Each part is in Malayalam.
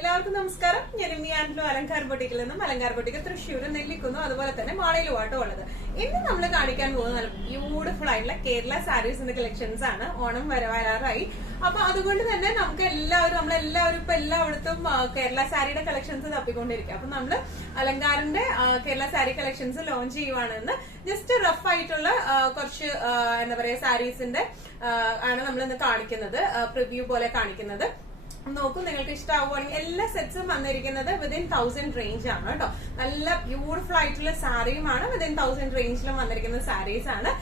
എല്ലാവർക്കും നമസ്കാരം. ഞാൻ ഇന്ന് അലങ്കാർ ബൊട്ടിക്കിൽ നിന്നും അലങ്കാർ ബൊട്ടിക്ക് തൃശ്ശൂർ നെല്ലിക്കുന്നു അതുപോലെ തന്നെ മാളയിലുമാട്ടോ ഉള്ളത്. ഇന്ന് നമ്മൾ കാണിക്കാൻ പോകുന്ന നല്ല ബ്യൂട്ടിഫുൾ ആയിട്ടുള്ള കേരള സാരീസിന്റെ കളക്ഷൻസ് ആണ്. ഓണം വരാറായി. അപ്പൊ അതുകൊണ്ട് തന്നെ നമുക്ക് നമ്മളെല്ലാവരും ഇപ്പൊ എല്ലായിടത്തും കേരള സാരിയുടെ കളക്ഷൻസ് തപ്പിക്കൊണ്ടിരിക്കുക. അപ്പൊ നമ്മള് അലങ്കാറിന്റെ കേരള സാരി കളക്ഷൻസ് ലോഞ്ച് ചെയ്യുവാണെന്ന് ജസ്റ്റ് റഫ് ആയിട്ടുള്ള കുറച്ച് എന്താ പറയാ സാരീസിന്റെ ആണ് നമ്മൾ ഇന്ന് കാണിക്കുന്നത്, പ്രിവ്യൂ പോലെ കാണിക്കുന്നത്. നോക്കൂ, നിങ്ങൾക്ക് ഇഷ്ടമാവുകയാണെങ്കിൽ എല്ലാ സെറ്റ്സും വന്നിരിക്കുന്നത് വിതിൻ 1000 റേഞ്ച് ആണ് കേട്ടോ. നല്ല ബ്യൂട്ടിഫുൾ ആയിട്ടുള്ള സാരിയുമാണ്. വിതിൻ 1000 റേഞ്ചിലും വന്നിരിക്കുന്ന സാരീസ് ആണ്.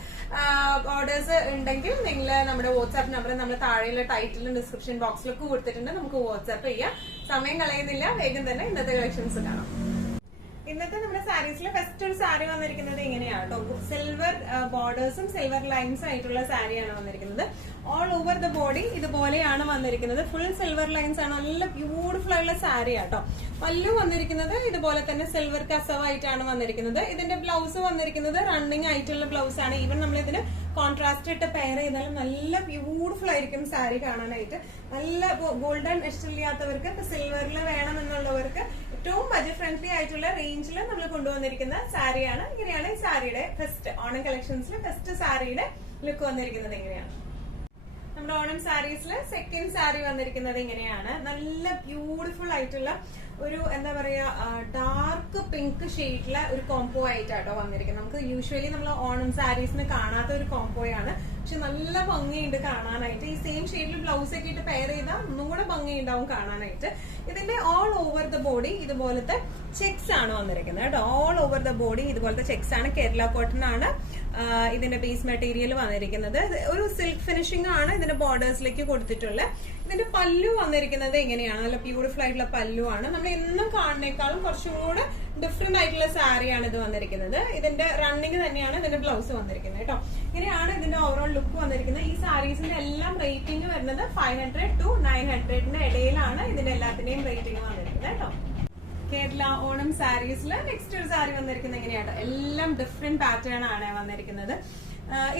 ഓർഡേഴ്സ് ഉണ്ടെങ്കിൽ നിങ്ങൾ നമ്മുടെ വാട്സ്ആപ്പ് നമ്പർ നമ്മൾ താഴെയുള്ള ടൈറ്റിലും ഡിസ്ക്രിപ്ഷൻ ബോക്സിലൊക്കെ കൊടുത്തിട്ടുണ്ട്. നമുക്ക് വാട്സ്ആപ്പ് ചെയ്യാം. സമയം കളയുന്നില്ല, വേഗം തന്നെ ഇന്നത്തെ കളക്ഷൻസ് കാണാം. ഇന്നത്തെ നമ്മുടെ സാരീസിൽ ഫസ്റ്റ് ഒരു സാരി വന്നിരിക്കുന്നത് ഇങ്ങനെയാണ് കേട്ടോ. സിൽവർ ബോർഡേഴ്സും സിൽവർ ലൈൻസും ആയിട്ടുള്ള സാരിയാണ് വന്നിരിക്കുന്നത്. ഓൾ ഓവർ ദ ബോഡി ഇതുപോലെയാണ് വന്നിരിക്കുന്നത്. ഫുൾ സിൽവർ ലൈൻസ് ആണ്. നല്ല ബ്യൂട്ടിഫുൾ ആയിട്ടുള്ള സാരി ആട്ടോ. പല്ലു വന്നിരിക്കുന്നത് ഇതുപോലെ തന്നെ സിൽവർ കസവായിട്ടാണ് വന്നിരിക്കുന്നത്. ഇതിന്റെ ബ്ലൗസ് വന്നിരിക്കുന്നത് റണ്ണിങ് ആയിട്ടുള്ള ബ്ലൗസ് ആണ്. ഈവൻ നമ്മൾ ഇതിന് കോൺട്രാസ്റ്റ് ഇട്ട് പെയർ ചെയ്താലും നല്ല ബ്യൂട്ടിഫുൾ ആയിരിക്കും സാരി കാണാനായിട്ട്. നല്ല ഗോൾഡൻ ഇഷ്ടമില്ലാത്തവർക്ക് സിൽവറിൽ വേണമെന്നുള്ളവർക്ക് ഏറ്റവും ബജറ്റ് ഫ്രണ്ട്ലി ആയിട്ടുള്ള റേഞ്ചിൽ നമ്മൾ കൊണ്ടുവന്നിരിക്കുന്ന സാരിയാണ്. ഇങ്ങനെയാണ് ഈ സാരിയുടെ ഫസ്റ്റ് ഓണം കളക്ഷൻസിൽ ഫസ്റ്റ് സാരിയുടെ ലുക്ക് വന്നിരിക്കുന്നത്. ഇങ്ങനെയാണ് നമ്മുടെ ഓണം സാരീസിൽ സെക്കൻഡ് സാരി വന്നിരിക്കുന്നത്. ഇങ്ങനെയാണ് നല്ല ബ്യൂട്ടിഫുൾ ആയിട്ടുള്ള ഒരു എന്താ പറയാ ഡാർക്ക് പിങ്ക് ഷെയ്ഡിലെ ഒരു കോംബോ ആയിട്ടാട്ടോ വന്നിരിക്കുന്നത്. നമുക്ക് യൂഷ്വലി നമ്മൾ ഓണം സാരീസിന് കാണാത്ത ഒരു കോംബോയാണ്, പക്ഷെ നല്ല ഭംഗിയുണ്ട് കാണാനായിട്ട്. ഈ സെയിം ഷെയ്ഡിൽ ബ്ലൗസ് ഒക്കെ ഇട്ട് പെയർ ചെയ്താൽ ഒന്നുകൂടെ ഭംഗിയുണ്ടാവും കാണാനായിട്ട്. ഇതിന്റെ ഓൾ ഓവർ ദ ബോഡി ഇതുപോലത്തെ ചെക്സ് ആണ് വന്നിരിക്കുന്നത് കേട്ടോ. ഓൾ ഓവർ ദ ബോഡി ഇതുപോലത്തെ ചെക്സ് ആണ്. കേരള കോട്ടൺ ആണ് ഇതിന്റെ ബേസ് മെറ്റീരിയൽ വന്നിരിക്കുന്നത്. ഒരു സിൽക്ക് ഫിനിഷിംഗ് ആണ് ഇതിന്റെ ബോർഡേഴ്സിലേക്ക് കൊടുത്തിട്ടുള്ളത്. ഇതിന്റെ പല്ലു വന്നിരിക്കുന്നത് എങ്ങനെയാണ്, നല്ല ബ്യൂട്ടിഫുൾ ആയിട്ടുള്ള പല്ലു ആണ്. നമ്മൾ എന്നും കാണുന്നേക്കാളും കുറച്ചും കൂടെ ഡിഫറെന്റ് ആയിട്ടുള്ള സാരിയാണ് ഇത് വന്നിരിക്കുന്നത്. ഇതിന്റെ റണ്ണിങ് തന്നെയാണ് ഇതിന്റെ ബ്ലൗസ് വന്നിരിക്കുന്നത് കേട്ടോ. ഇങ്ങനെയാണ് ഇതിന്റെ ഓവറോൾ ലുക്ക് വന്നിരിക്കുന്നത്. ഈ സാരീസിന്റെ എല്ലാം റേറ്റിംഗ് വരുന്നത് 500 to 900 ഇടയിലാണ് ഇതിന്റെ എല്ലാത്തിന്റെയും റേറ്റിംഗ് വന്നിരിക്കുന്നത് കേട്ടോ. കേരള ഓണം സാരീസിൽ നെക്സ്റ്റ് ഒരു സാരി വന്നിരിക്കുന്നത് എങ്ങനെയാണ്, എല്ലാം ഡിഫറെന്റ് പാറ്റേൺ ആണ് വന്നിരിക്കുന്നത്.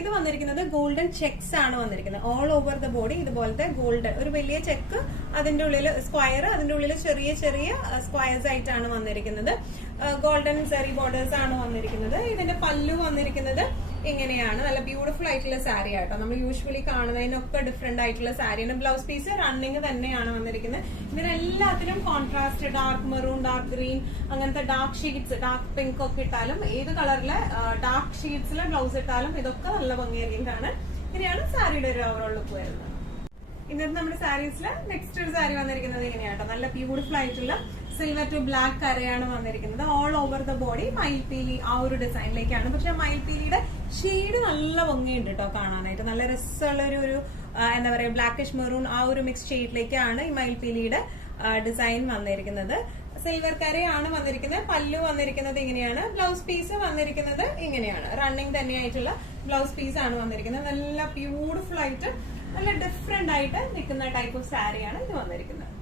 ഇത് വന്നിരിക്കുന്നത് ഗോൾഡൻ ചെക്സ് ആണ് വന്നിരിക്കുന്നത്. ഓൾ ഓവർ ദ ബോഡി ഇതുപോലത്തെ ഗോൾഡൻ ഒരു വലിയ ചെക്ക്, അതിന്റെ ഉള്ളിൽ സ്ക്വയർ, അതിന്റെ ഉള്ളിൽ ചെറിയ ചെറിയ സ്ക്വയർസ് ആയിട്ടാണ് വന്നിരിക്കുന്നത്. ഗോൾഡൻ സെറി ബോർഡേഴ്സ് ആണ് വന്നിരിക്കുന്നത്. ഇതിന്റെ പല്ലു വന്നിരിക്കുന്നത് ഇങ്ങനെയാണ്. നല്ല ബ്യൂട്ടിഫുൾ ആയിട്ടുള്ള സാരി ആട്ടോ. നമ്മൾ യൂഷ്വലി കാണുന്നതിനൊക്കെ ഡിഫറെന്റ് ആയിട്ടുള്ള സാരിയാണ്. ബ്ലൗസ് പീസ് റണ്ണിങ് തന്നെയാണ് വന്നിരിക്കുന്നത്. ഇതിനെല്ലാത്തിനും contrast dark maroon, dark green, അങ്ങനത്തെ ഡാർക്ക് ഷീറ്റ്സ്, ഡാർക്ക് പിങ്ക് ഒക്കെ ഇട്ടാലും ഏത് കളറിലെ ഡാർക്ക് ഷീറ്റ്സിലെ ബ്ലൗസ് ഇട്ടാലും ഇതൊക്കെ നല്ല ഭംഗിയായിരിക്കും കാണാൻ. ഇങ്ങനെയാണ് സാരിയുടെ ഒരു ഓവറോൾ ലുക്ക് വരുന്നത്. ഇന്നത്തെ നമ്മുടെ സാരീസിൽ നെക്സ്റ്റ് ഒരു സാരി വന്നിരിക്കുന്നത് ഇങ്ങനെയാട്ടോ. നല്ല ബ്യൂട്ടിഫുൾ ആയിട്ടുള്ള സിൽവർ ടു ബ്ലാക്ക് കരയാണ് വന്നിരിക്കുന്നത്. ഓൾ ഓവർ ദ ബോഡി മയിൽപീലി ആ ഒരു ഡിസൈനിലേക്കാണ്. പക്ഷെ മയിൽപീലിയുടെ ഷെയ്ഡ് നല്ല ഭംഗിയുണ്ട് കേട്ടോ കാണാനായിട്ട്. നല്ല രസമുള്ള ഒരു എന്താ പറയാ ബ്ലാക്കിഷ് മെറൂൺ ആ ഒരു മിക്സ് ഷെയ്ഡിലേക്കാണ് ഈ മയിൽപീലിയുടെ ഡിസൈൻ വന്നിരിക്കുന്നത്. സിൽവർ കരയാണ് വന്നിരിക്കുന്നത്. പല്ലു വന്നിരിക്കുന്നത് ഇങ്ങനെയാണ്. ബ്ലൗസ് പീസ് വന്നിരിക്കുന്നത് ഇങ്ങനെയാണ്. റണ്ണിങ് തന്നെയായിട്ടുള്ള ബ്ലൗസ് പീസ് ആണ് വന്നിരിക്കുന്നത്. നല്ല ബ്യൂട്ടിഫുൾ ആയിട്ട് നല്ല ഡിഫറെന്റ് ആയിട്ട് നിൽക്കുന്ന ടൈപ്പ് ഓഫ് സാരിയാണ് ഇത് വന്നിരിക്കുന്നത്.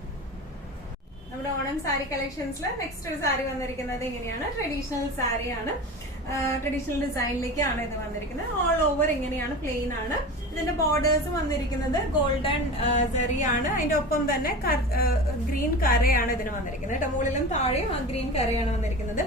നമ്മുടെ ഓണം സാരി കളക്ഷൻസിൽ നെക്സ്റ്റ് ഒരു സാരി വന്നിരിക്കുന്നത് ഇങ്ങനെയാണ്. ട്രഡീഷണൽ സാരിയാണ്. ട്രഡീഷണൽ ഡിസൈനിലേക്കാണ് ഇത് വന്നിരിക്കുന്നത്. ഓൾ ഓവർ ഇങ്ങനെയാണ്, പ്ലെയിൻ ആണ്. ഇതിന്റെ ബോർഡേഴ്സ് വന്നിരിക്കുന്നത് ഗോൾഡൻ സെറി ആണ്. അതിന്റെ ഒപ്പം തന്നെ ഗ്രീൻ കരയാണ് ഇതിന് വന്നിരിക്കുന്നത് കേട്ടോ. മുകളിലും താഴെയും ഗ്രീൻ കരയാണ് വന്നിരിക്കുന്നത്.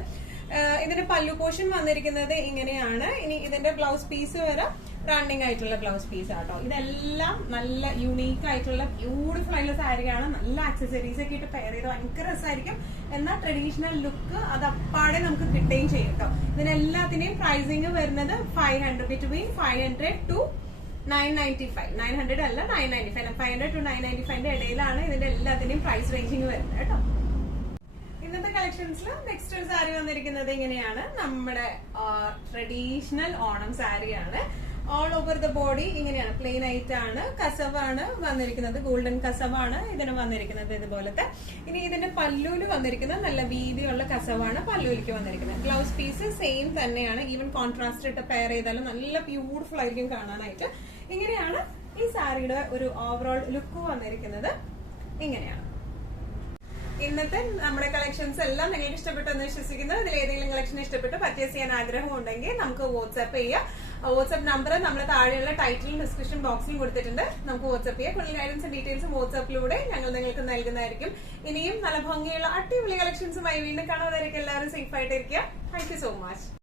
ഇതിന്റെ പല്ലു പോർഷൻ വന്നിരിക്കുന്നത് ഇങ്ങനെയാണ്. ഇനി ഇതിന്റെ ബ്ലൗസ് പീസ് വരെ റണ്ണിങ് ആയിട്ടുള്ള ബ്ലൗസ് പീസ് ആട്ടോ. ഇതെല്ലാം നല്ല യുണീക്ക് ആയിട്ടുള്ള ബ്യൂട്ടിഫുൾ ആയിട്ടുള്ള സാരിയാണ്. നല്ല ആക്സസറീസ് ഒക്കെ ഇട്ട് പെയർ ചെയ്ത് ഭയങ്കര രസമായിരിക്കും. എന്നാൽ ട്രഡീഷണൽ ലുക്ക് അത് അപ്പാടെ നമുക്ക് കിട്ടുകയും ചെയ്യും കേട്ടോ. ഇതിനെല്ലാത്തിന്റെയും പ്രൈസിങ് വരുന്നത് 500 ബിറ്റ്വീൻ 500 to 995. 900 അല്ല 995. 500 to 995 ഇടയിലാണ് ഇതിന്റെ എല്ലാത്തിന്റെയും പ്രൈസ് റേഞ്ചിങ് വരുന്നത് കേട്ടോ. ഇന്നത്തെ കളക്ഷൻസിൽ നെക്സ്റ്റ് ഒരു സാരി വന്നിരിക്കുന്നത് ഇങ്ങനെയാണ്. നമ്മുടെ ട്രഡീഷണൽ ഓണം സാരിയാണ്. ഓൾ ഓവർ ദ ബോഡി ഇങ്ങനെയാണ്, പ്ലെയിൻ ആയിട്ടാണ്. കസവാണ് വന്നിരിക്കുന്നത്, ഗോൾഡൻ കസവാണ് ഇതിന് വന്നിരിക്കുന്നത് ഇതുപോലത്തെ. ഇനി ഇതിന്റെ പല്ലൂല് വന്നിരിക്കുന്നത് നല്ല വീതിയുള്ള കസവാണ് പല്ലൂലിക്ക് വന്നിരിക്കുന്നത്. ബ്ലൗസ് പീസ് സെയിം തന്നെയാണ്. ഈവൻ കോൺട്രാസ്റ്റ് ഇട്ട് പെയർ ചെയ്താലും നല്ല ബ്യൂട്ടിഫുൾ ആയിരിക്കും കാണാനായിട്ട്. ഇങ്ങനെയാണ് ഈ സാരിയുടെ ഒരു ഓവറോൾ ലുക്ക് വന്നിരിക്കുന്നത്. ഇങ്ങനെയാണ് ഇന്നത്തെ നമ്മുടെ കളക്ഷൻസ് എല്ലാം നിങ്ങൾക്ക് ഇഷ്ടപ്പെട്ടെന്ന് വിശ്വസിക്കുന്നു. ഇതിൽ ഏതെങ്കിലും കളക്ഷൻ ഇഷ്ടപ്പെട്ട് പർച്ചേസ് ചെയ്യാൻ ആഗ്രഹം ഉണ്ടെങ്കിൽ നമുക്ക് വാട്സ്ആപ്പ് ചെയ്യാം. വാട്സ്ആപ്പ് നമ്പർ നമ്മൾ താഴെയുള്ള ടൈറ്റിലും ഡിസ്ക്രിപ്ഷൻ ബോക്സിലും കൊടുത്തിട്ടുണ്ട്. നമുക്ക് വാട്സ്ആപ്പ് ചെയ്യാം. കൂടുതൽ ഗൈഡൻസും ഡീറ്റെയിൽസും വാട്സ്ആപ്പിലൂടെ ഞങ്ങൾ നിങ്ങൾക്ക് നൽകുന്നതായിരിക്കും. ഇനിയും നല്ല ഭംഗിയുള്ള അടിപൊളി കളക്ഷൻസുമായി വീണ്ടും കാണുന്നവരൊക്കെ എല്ലാവരും സേഫ് ആയിട്ടിരിക്കുക. Thank you so much.